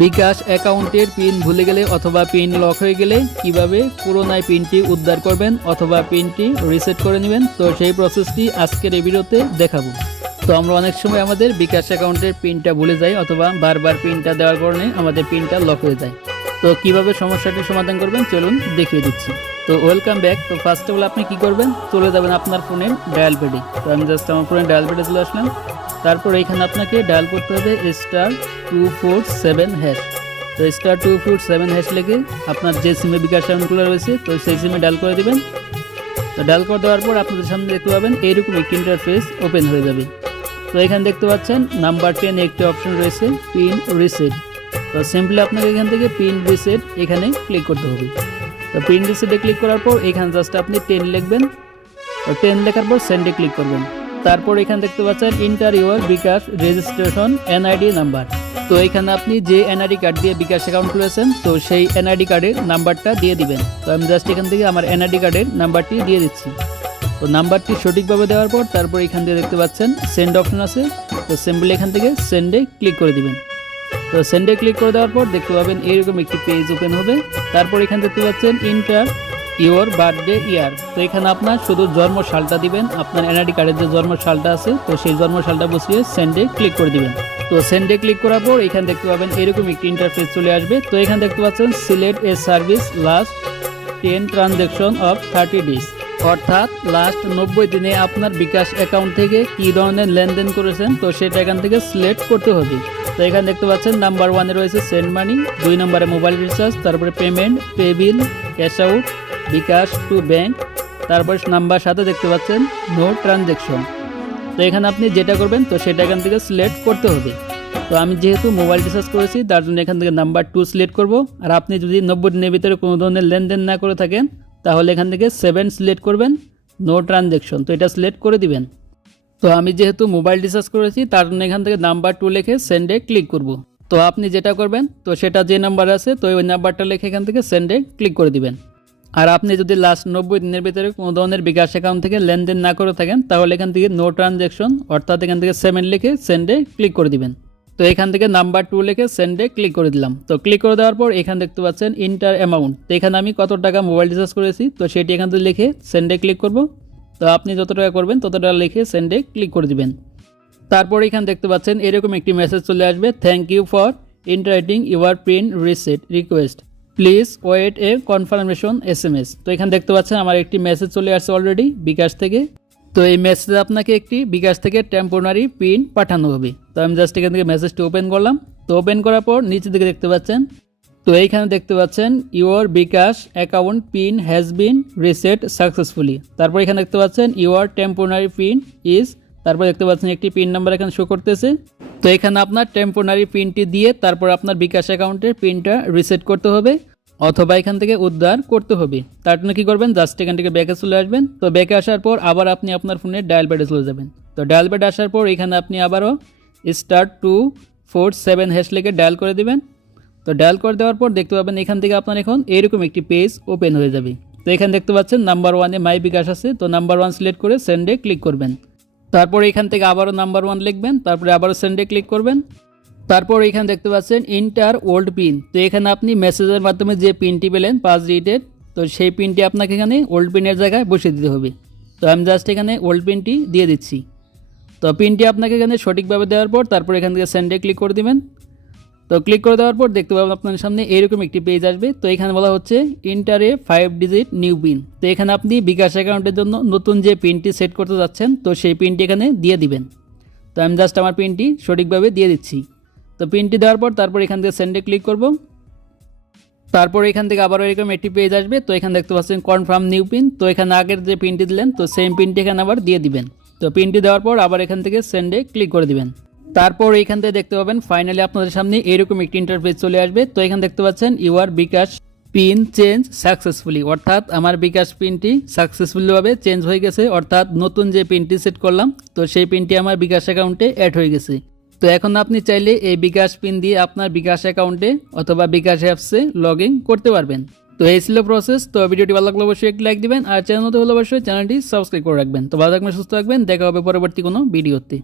বিকাশ অ্যাকাউন্টের পিন ভুলে গেলে অথবা পিন লক হয়ে গেলে কীভাবে পুরোনায় পিনটি উদ্ধার করবেন অথবা পিনটি রিসেট করে নেবেন? তো সেই প্রসেসটি আজকের এই ভিডিওতে দেখাবো। তো আমরা অনেক সময় আমাদের বিকাশ অ্যাকাউন্টের পিনটা ভুলে যাই অথবা বারবার পিনটা দেওয়ার কারণে আমাদের পিনটা লক হয়ে যায়। তো কীভাবে সমস্যাটি সমাধান করবেন? চলুন দেখিয়ে দিচ্ছি। তো ওয়েলকাম ব্যাক তো ফার্স্ট অফ অল আপনি কি করবেন? চলে যাবেন আপনার ফোনের ডায়াল প্যাডে তো আমি জাস্ট আমার ফোনের ডায়াল প্যাডে চলে আসলাম। তারপর এইখানে আপনাকে ডায়াল করতে হবে star two four seven hash তো star two four seven hash লেগে আপনার যে সিমে বিকাশ অ্যাকাউন্টগুলো রয়েছে, তো সেই সিমে ডায়াল করে দেবেন। তো ডায়াল করে দেওয়ার পর আপনাদের সামনে দেখতে পাবেন এইরকম একটি ইন্টারফেস ওপেন হয়ে যাবে। তো এখানে দেখতে পাচ্ছেন নাম্বার টেন একটি অপশন রয়েছে পিন রিসেট তো সিম্পলি আপনাকে এখান থেকে পিন রিসেট এখানে ক্লিক করতে হবে। পিন রিসেটে ক্লিক করার পর এখানে জাস্ট আপনি টেন লিখবেন। টেন লেখার পর সেন্ডে ক্লিক করবেন। তারপর এখানে দেখতে পাচ্ছেন enter your bKash registration NID number তো এখানে আপনি যে এনআইডি কার্ড দিয়ে বিকাশ অ্যাকাউন্ট খুলেছেন, তো সেই এনআইডি কার্ডের নাম্বারটা দিয়ে দিবেন। তো আমি জাস্ট এখান থেকে আমার এনআইডি কার্ডের নাম্বারটি দিয়ে দিচ্ছি। তো নাম্বারটি সঠিকভাবে দেওয়ার পর তারপর এখান থেকে দেখতে পাচ্ছেন সেন্ড অপশন আছে। তো সিম্পলি এখান থেকে সেন্ডে ক্লিক করে দিবেন। তো সেন্ডে ক্লিক করে দেওয়ার পর দেখতে পাবেন এইরকম একটি পেজ ওপেন হবে। তারপর এখানে দেখতে পাচ্ছেন ইন্টার ইওর বার্থডে ইয়ার তো এখানে আপনার শুধু জন্ম সালটা দিবেন, আপনার এনআইডি কার্ডের যে জন্ম সালটা আছে, তো সেই জন্ম সালটা বসিয়ে সেন্ডে ক্লিক করে দিবেন। তো সেন্ডে ক্লিক করার পর এখানে দেখতে পাবেন এরকম একটি ইন্টারফেস চলে আসবে। তো এখানে দেখতে পাচ্ছেন select a service last ten transaction of thirty days অর্থাৎ লাস্ট নব্বই দিনে আপনার বিকাশ অ্যাকাউন্ট থেকে কী ধরনের লেনদেন করেছেন, তো সেটা এখান থেকে সিলেক্ট করতে হবে। তো এখানে দেখতে পাচ্ছেন নাম্বার ওয়ানে রয়েছে সেন্ড মানি দুই নম্বরে মোবাইল রিচার্জ তারপরে payment pay bill cash out bKash to bank তারপর নাম্বার সাথে দেখতে পাচ্ছেন নো ট্রানজ্যাকশন তো এখানে আপনি যেটা করবেন, তো সেটা এখান থেকে সিলেক্ট করতে হবে। তো আমি যেহেতু মোবাইল রিচার্জ করেছি, তার জন্য এখান থেকে নাম্বার টু সিলেক্ট করব। আর আপনি যদি নব্বই দিনের ভিতরে কোনো ধরনের লেনদেন না করে থাকেন, তাহলে এখান থেকে সেভেন সিলেক্ট করবেন নো ট্রানজ্যাকশন তো এটা সিলেক্ট করে দিবেন। তো আমি যেহেতু মোবাইল রিচার্জ করেছি, তার জন্য এখান থেকে নাম্বার টু লিখে সেন্ডে ক্লিক করব। তো আপনি যেটা করবেন, তো সেটা যে নাম্বার আছে, তো ওই নাম্বারটা লিখে এখান থেকে সেন্ডে ক্লিক করে দিবেন। আর আপনি যদি লাস্ট নব্বই দিনের ভিতরে কোনো ধরনের বিকাশ অ্যাকাউন্ট থেকে লেনদেন না করে থাকেন, তাহলে এখান থেকে নো ট্রানজ্যাকশন অর্থাৎ এখান থেকে সেভেন লিখে সেন্ডে ক্লিক করে দিবেন। তো এখান থেকে নাম্বার টু লিখে সেন্ডে ক্লিক করে দিলাম। তো ক্লিক করে দেওয়ার পর এখানে দেখতে পাচ্ছেন ইন্টার অ্যামাউন্ট তো এখানে আমি কত টাকা মোবাইল রিচার্জ করেছি, তো সেটি এখান থেকে লিখে সেন্ডে ক্লিক করব। তো আপনি যত টাকা করবেন তত টাকা লিখে সেন্ডে ক্লিক করে দিবেন। তারপর এখানে দেখতে পাচ্ছেন, এরকম একটি মেসেজ চলে আসবে thank you for entering your pin reset request please wait a confirmation S M S তো এখানে দেখতে পাচ্ছেন, আমার একটি মেসেজ চলে আসছে অলরেডি বিকাশ থেকে। তো এই মেসেজে আপনাকে একটি বিকাশ থেকে টেম্পোরারি পিন পাঠানো হবে। তো আমি জাস্ট এখান থেকে মেসেজটি ওপেন করলাম। তো ওপেন করার পর নিচে দিকে দেখতে পাচ্ছেন তো এইখানে দেখতে পাচ্ছেন your bKash account pin has been reset successfully তারপর এখানে দেখতে পাচ্ছেন ইউর টেম্পোরারি পিন ইজ তারপর দেখতে পাচ্ছেন একটি পিন নাম্বার এখানে শো করতেছে। তো এখানে আপনার টেম্পোরারি পিনটি দিয়ে তারপর আপনার বিকাশ অ্যাকাউন্টের পিনটা রিসেট করতে হবে, অথবা এখান থেকে উদ্ধার করতে হবে। তার জন্য কী করবেন? জাস্ট এখান থেকে ব্যাকে চলে আসবেন। তো ব্যাকে আসার পর আবার আপনি আপনার ফোনে ডায়াল প্যাডে চলে যাবেন। তো ডায়াল প্যাড আসার পর এখানে আপনি আবারও star two four seven hash লিখে ডায়াল করে দিবেন। তো ডায়াল করে দেওয়ার পর দেখতে পাবেন এখান থেকে আপনার এখন এরকম একটি পেজ ওপেন হয়ে যাবে। তো এখানে দেখতে পাচ্ছেন নাম্বার ওয়ানে মাই বিকাশ আছে, তো নাম্বার ওয়ান সিলেক্ট করে সেন্ডে ক্লিক করবেন। তারপর এখান থেকে আবারও নাম্বার ওয়ান লিখবেন, তারপরে আবারও সেন্ডে ক্লিক করবেন। তারপর এখানে দেখতে পাচ্ছেন ইন্টার ওল্ড পিন তো এখানে আপনি মেসেজের মাধ্যমে যে পিনটি পেলেন, পাঁচ ডিজিটের তো সেই পিনটি আপনাকে এখানে ওল্ড পিনের জায়গায় বসিয়ে দিতে হবে। তো আমি জাস্ট এখানে ওল্ড পিনটি দিয়ে দিচ্ছি। তো পিনটি আপনাকে এখানে সঠিকভাবে দেওয়ার পর তারপর এখান থেকে সেন্ডে ক্লিক করে দিবেন। তো ক্লিক করে দেওয়ার পর দেখতে পাবেন আপনার সামনে এরকম একটি পেজ আসবে। তো এখানে বলা হচ্ছে ইন্টারে ফাইভ ডিজিট নিউ পিন তো এখানে আপনি বিকাশ অ্যাকাউন্টের জন্য নতুন যে পিনটি সেট করতে যাচ্ছেন, তো সেই পিনটি এখানে দিয়ে দিবেন। তো আমি জাস্ট আমার পিনটি সঠিকভাবে দিয়ে দিচ্ছি। তো পিনটি দেওয়ার পর তারপর এখান থেকে সেন্ডে ক্লিক করব। তারপর এখান থেকে আবারও এরকম একটি পেজ আসবে। তো এখানে দেখতে পাচ্ছেন কনফার্ম নিউ পিন তো এখানে আগের যে পিনটি দিলেন, তো সেম পিনটি এখানে আবার দিয়ে দিবেন। তো পিনটি দেওয়ার পর আবার এখান থেকে সেন্ডে ক্লিক করে দিবেন। তারপর এইখান থেকে দেখতে পাবেন ফাইনালি আপনাদের সামনে এরকম একটি ইন্টারফেস চলে আসবে। তো এখানে দেখতে পাচ্ছেন your bKash pin change successfully অর্থাৎ আমার বিকাশ পিনটি সাকসেসফুলিভাবে চেঞ্জ হয়ে গেছে। অর্থাৎ নতুন যে পিনটি সেট করলাম, তো সেই পিনটি আমার বিকাশ অ্যাকাউন্টে অ্যাড হয়ে গেছে। তো এখন আপনি চাইলে এই বিকাশ পিন দিয়ে আপনার বিকাশ অ্যাকাউন্টে অথবা বিকাশ অ্যাপসে লগ করতে পারবেন। তো এই ছিল প্রসেস তো ভিডিওটি ভালো লাগলে অবশ্যই একটি লাইক দিবেন। আর চ্যানেল মতো হলে অবশ্যই চ্যানেলটি সাবস্ক্রাইব করে রাখবেন। তো ভালো থাকবেন, সুস্থ থাকবেন। দেখা হবে পরবর্তী কোনো ভিডিওতে